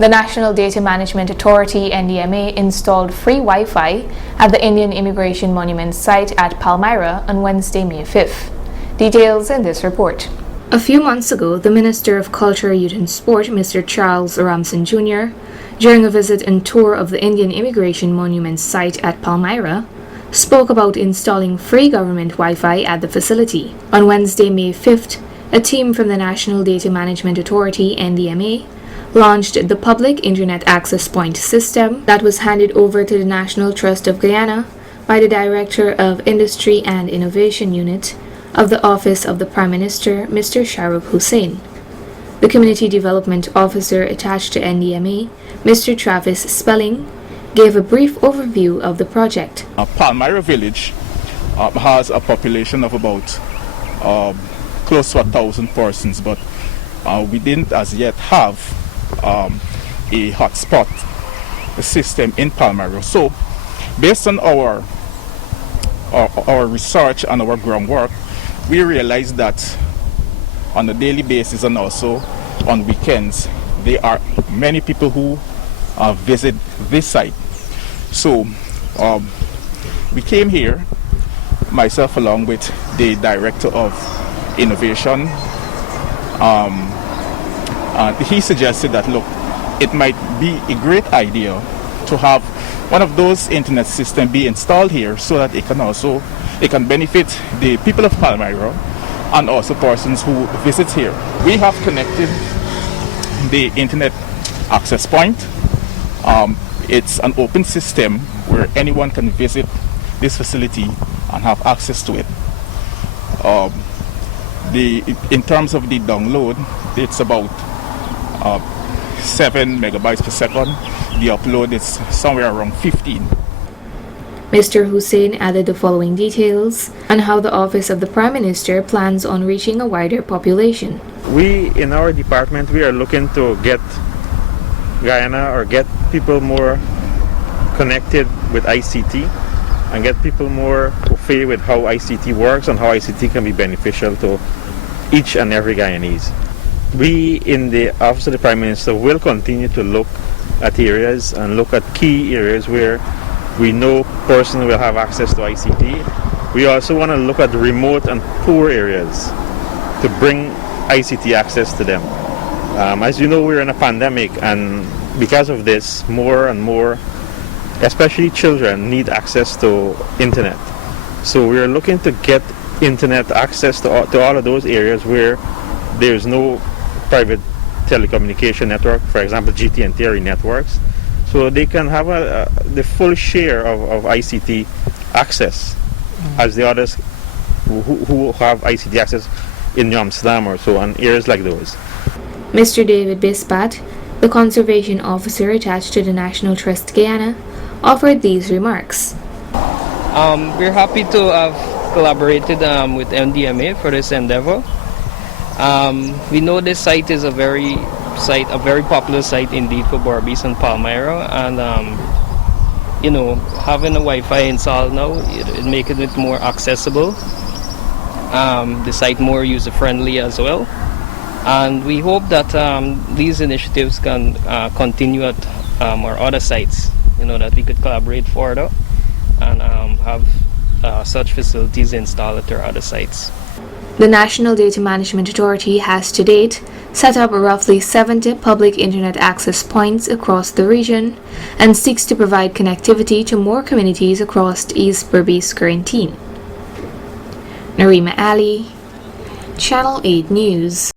The National Data Management Authority (NDMA) installed free Wi-Fi at the Indian Immigration Monument site at Palmyra on Wednesday, May 5th. Details in this report. A few months ago, the Minister of Culture, Youth and Sport, Mr. Charles Ramson Jr., during a visit and tour of the Indian Immigration Monument site at Palmyra, spoke about installing free government Wi-Fi at the facility. On Wednesday, May 5th, a team from the National Data Management Authority (NDMA) launched the Public Internet Access Point system that was handed over to the National Trust of Guyana by the Director of Industry and Innovation Unit of the Office of the Prime Minister, Mr. Shahrukh Hussain. The Community Development Officer attached to NDMA, Mr. Travis Spelling, gave a brief overview of the project. Palmyra village has a population of about close to 1,000 persons, but we didn't as yet have a hotspot system in Palmyra. So, based on our research and our groundwork, we realized that on a daily basis and also on weekends, there are many people who visit this site. So, we came here, myself along with the Director of Innovation. He suggested that, look, it might be a great idea to have one of those internet systems be installed here so that it can benefit the people of Palmyra and also persons who visit here. We have connected the internet access point. It's an open system where anyone can visit this facility and have access to it. In terms of the download, it's about 7 megabytes per second. The upload is somewhere around 15. Mr. Hussain added the following details on how the Office of the Prime Minister plans on reaching a wider population. We, in our department, we are looking to get Guyana or get people more connected with ICT and get people more familiar with how ICT works and how ICT can be beneficial to each and every Guyanese. We in the Office of the Prime Minister will continue to look at areas and look at key areas where we know persons will have access to ICT. We also want to look at remote and poor areas to bring ICT access to them. As you know, we're in a pandemic, and because of this, more and more, especially children, need access to internet. So we're looking to get internet access to all of those areas where there's no private telecommunication network, for example GT&T networks, so they can have the full share of ICT access as the others who have ICT access in Amsterdam or so, and areas like those. Mr. David Bispat, the conservation officer attached to the National Trust Guyana, offered these remarks. We're happy to have collaborated with NDMA for this endeavor. We know this site is a very popular site indeed for Berbice and Palmyra, and having a Wi-Fi installed now, it makes it more accessible. The site more user-friendly as well, and we hope that these initiatives can continue at our other sites. That we could collaborate further and have such facilities installed at our other sites. The National Data Management Authority has to date set up roughly 70 public internet access points across the region and seeks to provide connectivity to more communities across East Berbice Quarantine. Narima Ali, Channel 8 News.